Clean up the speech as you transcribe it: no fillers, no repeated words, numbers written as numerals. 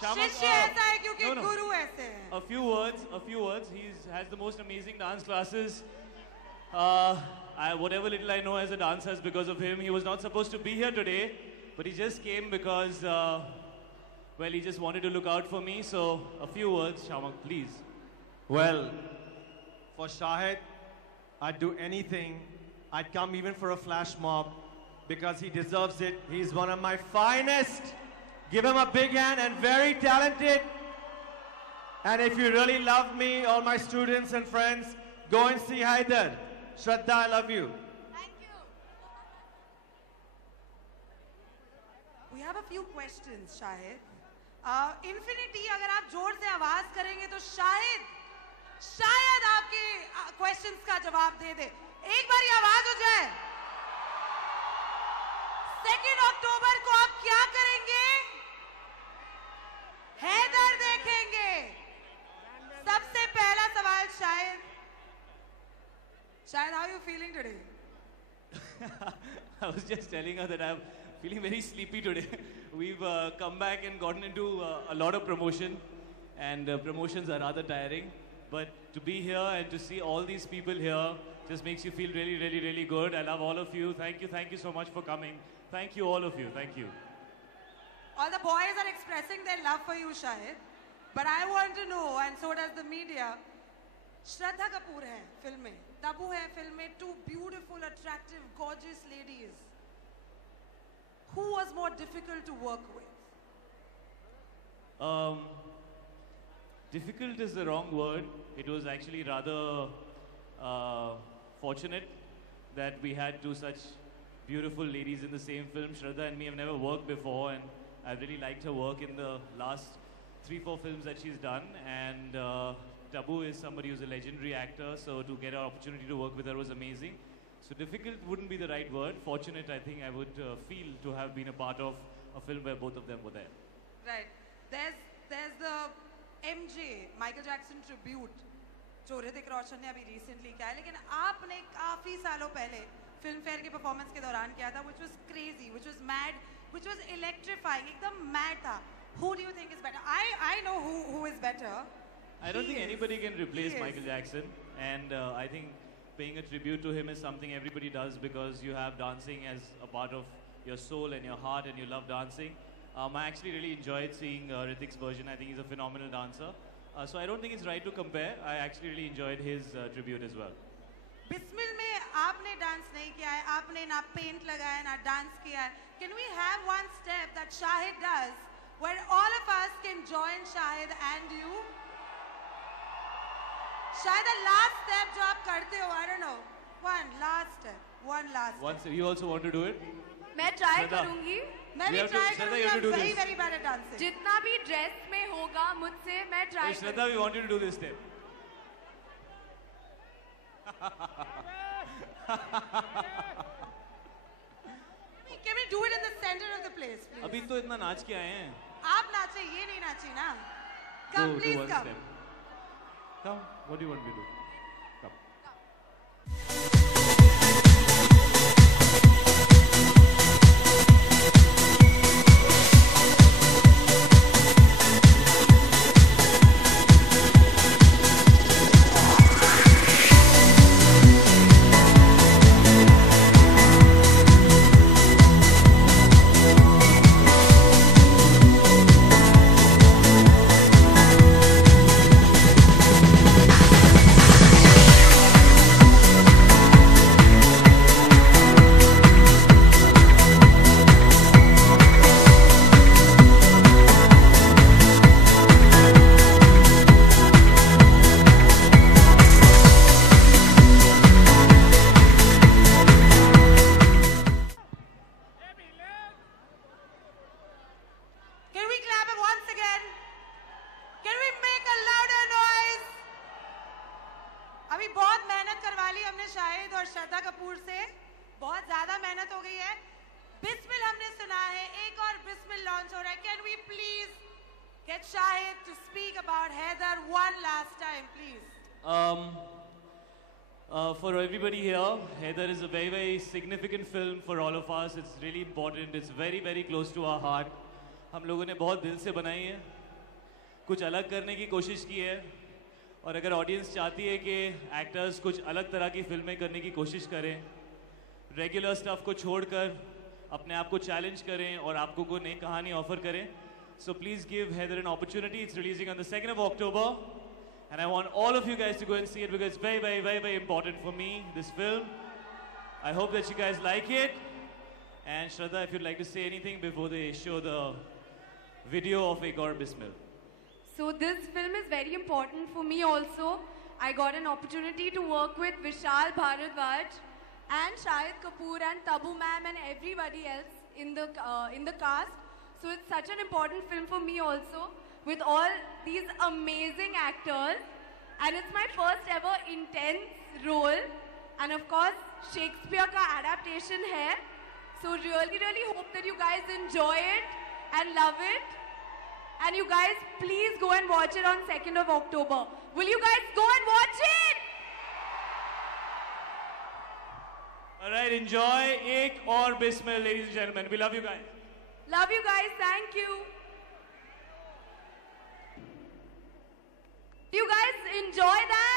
शिष्य ऐसा है क्योंकि गुरु ऐसे हैं. A few words. He has the most amazing dance classes. Whatever little I know as a dancer is because of him. He was not supposed to be here today, but he just came because, well, he just wanted to look out for me. So, a few words, Shamak, please. Well, for Shahid, I'd do anything. I'd come even for a flash mob because he deserves it. He's one of my finest. Give him a big hand and very talented. And if you really love me, all my students and friends, go and see Haider. Shraddha, I love you. Thank you. We have a few questions, Shahid. Infinity, अगर आप जोर से आवाज करेंगे तो शायद आपके questions का जवाब दे दे. एक बार ये आवाज हो जाए. 2 अक्टूबर को आप क्या करेंगे? हैदर देखेंगे. सबसे पहला सवाल शायद, how are you feeling today? I was just telling her that I'm feeling very sleepy today. We've come back and gotten into a lot of promotion, and promotions are rather tiring. But to be here and to see all these people here just makes you feel really, really, really good. I love all of you. Thank you so much for coming. Thank you, all of you. Thank you. All the boys are expressing their love for you, Shahid. But I want to know, and so does the media, Shraddha Kapoor hai film mein, Tabu hai film mein, two beautiful, attractive, gorgeous ladies. Who was more difficult to work with? Difficult is the wrong word. It was actually rather fortunate that we had two such beautiful ladies in the same film. Shraddha and me have never worked before, and I really liked her work in the last 3-4 films that she's done. And Tabu is somebody who's a legendary actor, so to get an opportunity to work with her was amazing. So difficult wouldn't be the right word. Fortunate, I think I would feel to have been a part of a film where both of them were there. Right. There's the MJ, Michael Jackson tribute, जो ऋतिक रोशन ने अभी recently किया है, लेकिन आपने काफी सालों पहले फिल्म फेयर के performance के दौरान किया था, which was crazy, which was mad, which was electrifying, एकदम mad था. Who do you think is better? I know who is better. I don't think anybody can replace Michael Jackson, and I think paying a tribute to him is something everybody does because you have dancing as a part of your soul and your heart, and you love dancing. I actually really enjoyed seeing Hrithik's version. I think he's a phenomenal dancer. So I don't think it's right to compare. I actually really enjoyed his tribute as well. Bismil में आपने dance नहीं किया है, आपने ना paint लगाया ना dance किया है. Can we have one step that Shahid does where all of us can join Shahid and you? Shahid, the last step जो आप करते हो, I don't know. One last step. You also want to do it? मैं try करूंगी. मैं भी try करूंगी. I'm very very bad at dancing. जितना भी ड्रेस में होगा मुझसे मैं ट्राई करूंगी. Shraddha, we want you to do this step. Can we do it in the center of the place, please? अभी तो इतना नाच के आए हैं. आप नाचे, ये नहीं नाची ना. Come, please one come. Step. Come. What do you want me to do? Come. For everybody here, Haider is a very, very significant film for all of us. It's really important. It's very, very close to our heart. हम लोगों ने बहुत दिल से बनाई है. कुछ अलग करने की कोशिश की है और अगर ऑडियंस चाहती है कि एक्टर्स कुछ अलग तरह की फिल्में करने की कोशिश करें, रेगुलर स्टफ को छोड़कर अपने आप को चैलेंज करें और आपको कोई नई कहानी ऑफर करें, so please give Heather an opportunity. It's releasing on the 2nd of October and I want all of you guys to go and see it because it's very, very, very, very important for me, this film. I hope that you guys like it. And Shraddha, if you'd like to say anything before they show the video of Ek Aur Bismil. So this film is very important for me also. I got an opportunity to work with Vishal Bharadwaj and Shahid Kapoor and Tabu ma'am and everybody else in the cast. So it's such an important film for me also with all these amazing actors. And it's my first ever intense role. And of course, Shakespeare ka adaptation hai. So really, really hope that you guys enjoy it and love it. And you guys, please go and watch it on 2nd of October. Will you guys go and watch it? All right, enjoy Ek Aur Bismil, ladies and gentlemen. We love you guys. Love you guys. Thank you. You guys enjoy that?